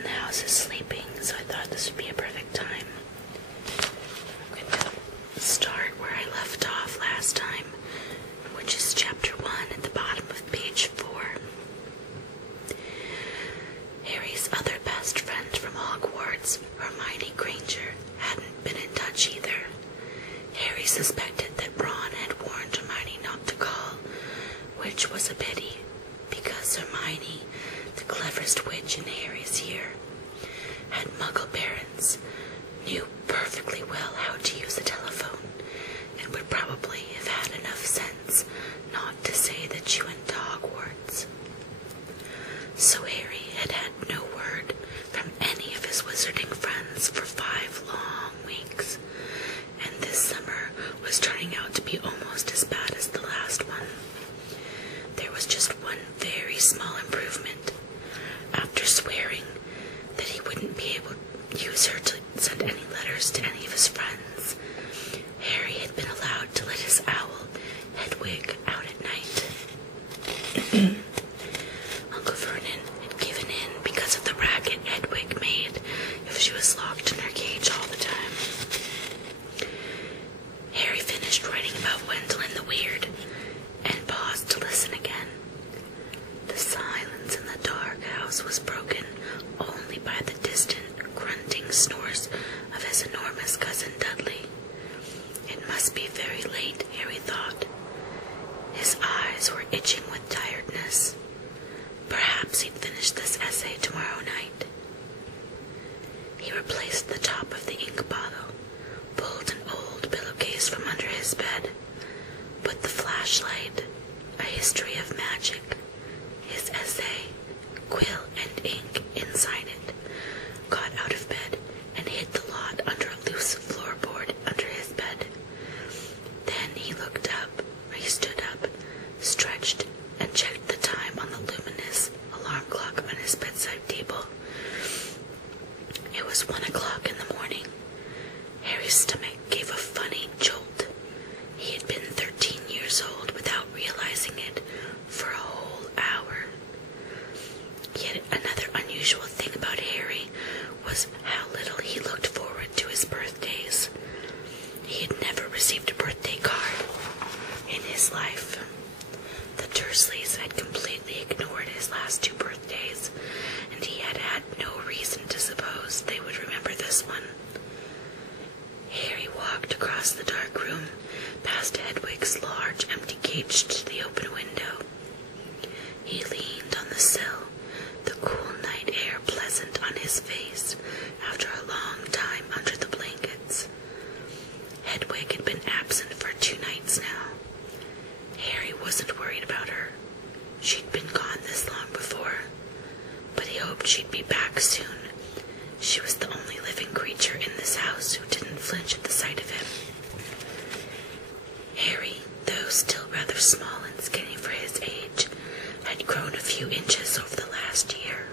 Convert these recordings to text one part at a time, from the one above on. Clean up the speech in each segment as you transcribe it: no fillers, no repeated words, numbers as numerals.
in the house is sleeping, so I thought this would be a perfect time. I'm going to start where I left off last time, which is chapter 1 at the bottom of page 4. Harry's other best friend from Hogwarts, Hermione Granger, hadn't been in touch either. Harry suspected that Ron had warned Hermione not to call, which was a pity, because Hermione, the cleverest witch in Harry's year, had Muggle parents, knew perfectly well how to use a telephone, and would probably have had enough sense not to say that she went to Hogwarts. So Harry had had no word from any of his wizarding friends for 5 long weeks, and this summer was turning out to be almost as bad as the last one. There was just one very small improvement. After swearing that he wouldn't be able to use her to send any letters to any of his friends, Harry had been allowed to let his owl, Hedwig, out at night. Uncle Vernon had given in because of the racket Hedwig made if she was locked in her cage all the time. Harry finished writing about Gwendolyn the Weird and paused to listen again. The silence in the dark house was broken only by the distant, grunting snores of his enormous cousin Dudley. It must be very late, Harry thought. His eyes were itching with tiredness. Perhaps he'd finish this essay tomorrow night. He replaced the top of the ink bottle, pulled an old pillowcase from under his bed, put the flashlight, a history of magic, his essay, quill and ink inside it, got out of bed and hid the lot under a loose floorboard under his bed. Then he stood up, stretched, and checked the time on the luminous alarm clock on his bedside table. It was 1 o'clock in the morning. Harry's stomach gave a funny jolt. He had been 13 years old without realizing it for a whole hour. Yet another unusual thing about Harry was how little he looked forward to his birthdays. He had never received a birthday card in his life. The Dursleys had completely ignored his last 2 birthdays, and he had had no reason to suppose they would remember this one. Harry walked across the dark room, past Hedwig's large empty cage to the open window. He leaned on the sill, the cool night air pleasant on his face after a long time under the blankets. Hedwig had been absent for 2 nights now. Harry wasn't worried about her. She'd been gone this long before, but he hoped she'd be back soon. She was the only living creature in this house who didn't flinch at the sight of him. Harry, though still rather small and skinny for his age, had grown a few inches over the last year.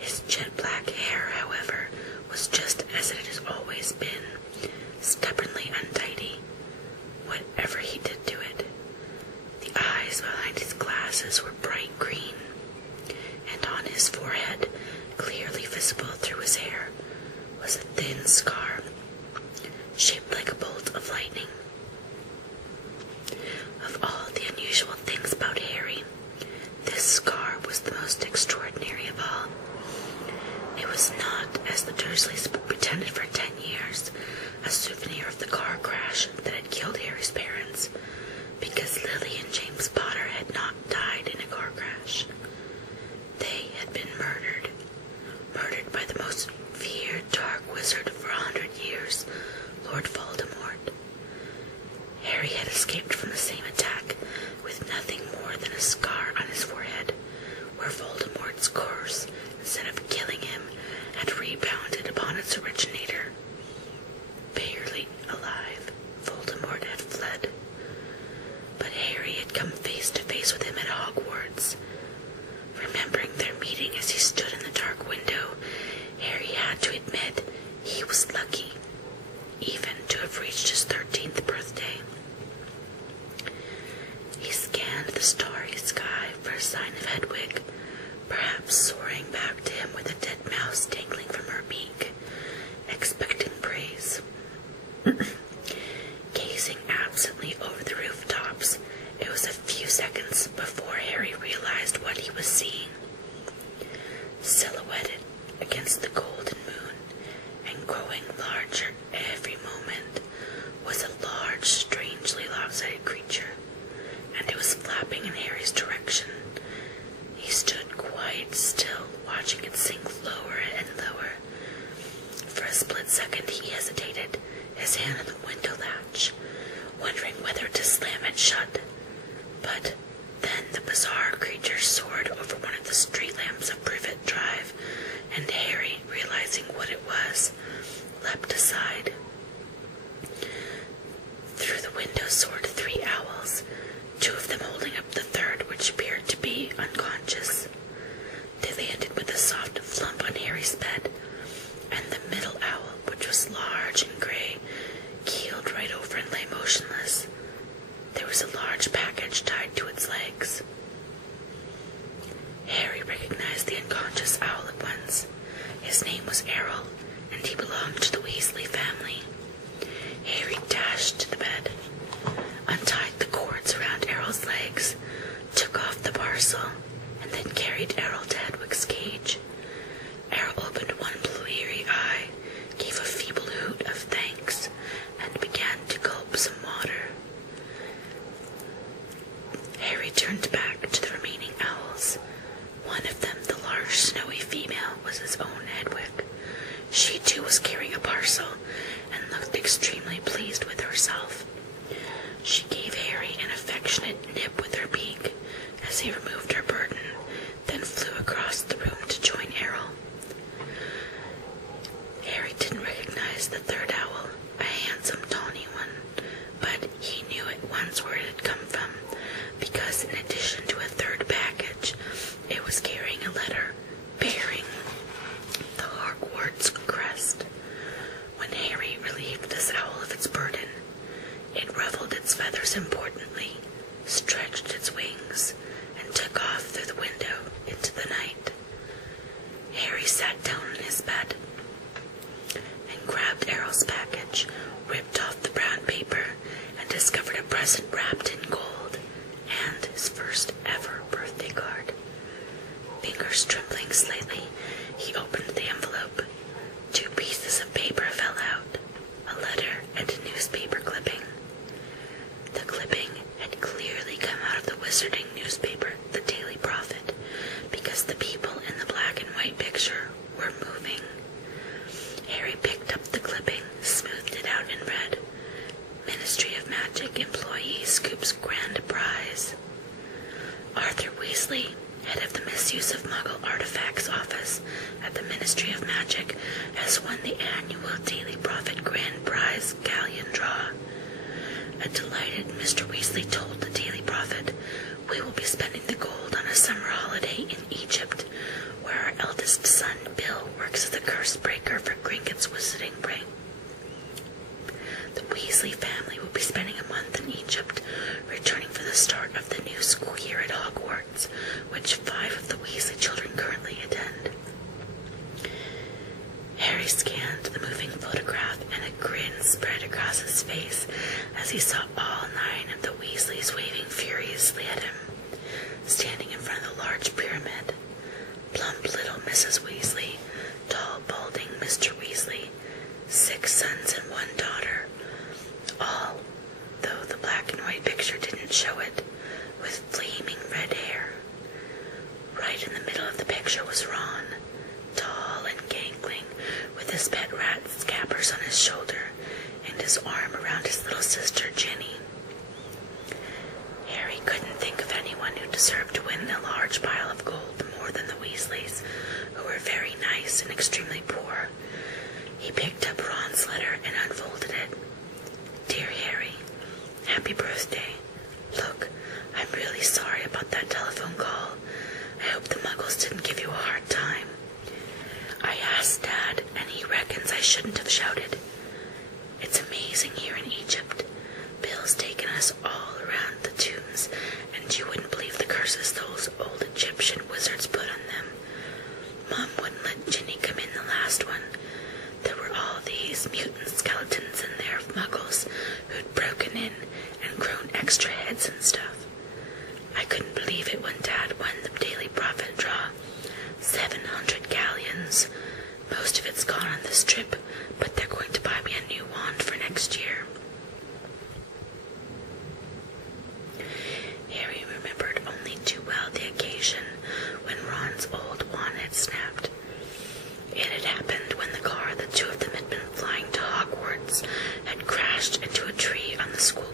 His jet black hair, however, was just as it had always been, stubbornly untidy, whatever he did to it. The eyes behind his glasses were bright green, and on his forehead, clearly visible through his hair, was a thin scar, shaped like a bolt of lightning. Of all the unusual things about Harry, this scar was the most extraordinary of all. It was not, as the Dursleys pretended for 10 years, a souvenir of the car crash that had killed Harry's parents, because Lily and James Potter had not died in a car crash. They had been murdered by the most feared dark wizard for 100 years, Lord Voldemort. Harry had escaped from the same attack with nothing more than a scar on his forehead, where Voldemort's curse, instead of killing him, had rebounded upon its originator. Barely alive, Voldemort had fled. But Harry had come face to face with him at Hogwarts. Remembering their meeting as he stood in the dark window, Harry had to admit he was lucky, even to have reached his 13th birthday. against the golden moon, and growing larger every moment, was a large, strangely lopsided creature, and it was flapping in Harry's direction. He stood quite still, watching it sink lower and lower. For a split second he hesitated, his hand on the window latch, wondering whether to slam it shut. But then the bizarre creature soared over one of the street lamps of Privet Drive, and Harry, realizing what it was, leapt aside. Through the window soared 3 owls, 2 of them holding up the third, which appeared to be unconscious. They landed with a soft flump on Harry's bed, and the middle owl, which was large and gray, keeled right over and lay motionless. There was a large package tied to its legs. Harry recognized the unconscious owl at once. His name was Errol, and he belonged to the Weasley family. Harry dashed to the bed, untied the cords around Errol's legs, took off the parcel, and then carried Errol to Hedwig's cage. Errol opened one bleary eye, gave a feeble hoot of thanks, and began to gulp some water. Harry turned back to the remaining owls. One of them, the large snowy female, was his own Hedwig. She too was carrying a parcel, and looked extremely pleased with herself. She gave Harry an affectionate nip with her beak as he removed her burden, then flew across the room to join Errol. Harry didn't recognize the third owl, a handsome tawny one, but he knew at once where it had come from, because in addition to a third package, it was carrying a letter bearing the Hogwarts crest. When Harry relieved this owl of its burden, it ruffled its feathers importantly, stretched its wings, and took off through the window into the night. Harry sat down on his bed and grabbed Errol's package, ripped off the brown paper, and discovered a present wrapped in gold, and his first ever birthday card. Fingers trembling slightly, he opened the envelope. 2 pieces of paper fell out, a letter and a newspaper clipping. The clipping had clearly come out of the wizarding newspaper, the Daily Prophet, because the people in the black and white picture were moving. Harry picked up the clipping, smoothed it out, and read, "Ministry of Magic employee scoops grand prize. Arthur Weasley, head of the Misuse of Muggle Artifacts Office at the Ministry of Magic, has won the annual Daily Prophet Grand Prize Galleon Draw." A delighted Mr. Weasley told the Daily Prophet, "We will be spending the gold on a summer holiday in Egypt, where our eldest son, Bill, works as a curse breaker for Gringotts Wizarding Brain. The Weasley family will be spending a month in Egypt, returning for the start of the new school year at Hogwarts, which 5 of the Weasley children currently attend." Harry scanned the moving photograph, and a grin spread across his face as he saw all 9 of the Weasleys waving furiously at him, standing in front of the large pyramid. Plump little Mrs. Weasley, tall balding Mr. Weasley, 6 sons and 1 daughter, all, though the black and white picture didn't show it, with flaming red hair. Right in the middle of the picture was Ron, tall and gangling, with his pet rat Scabbers on his shoulder, and his arm around his little sister Ginny. Harry couldn't think of anyone who deserved to win a large pile of gold more than the Weasleys, who were very nice and extremely poor. He picked up Ron's letter and unfolded it. "Dear Harry, happy birthday. Look, I'm really sorry about that telephone call. I hope the Muggles didn't give you a hard time. I asked Dad, and he reckons I shouldn't have shouted. It's amazing here in Egypt. Bill's taken us all around the tombs, and you wouldn't believe the curses those old Egyptian wizards put on them. Mom wouldn't let Ginny come in the last one. There were all these mutant skeletons in there of Muggles who'd broken in and grown extra heads and stuff. I couldn't believe it when Dad won the Daily Prophet draw. 700 galleons. wand's gone on this trip, but they're going to buy me a new wand for next year." Harry remembered only too well the occasion when Ron's old wand had snapped. It had happened when the car the two of them had been flying to Hogwarts had crashed into a tree on the school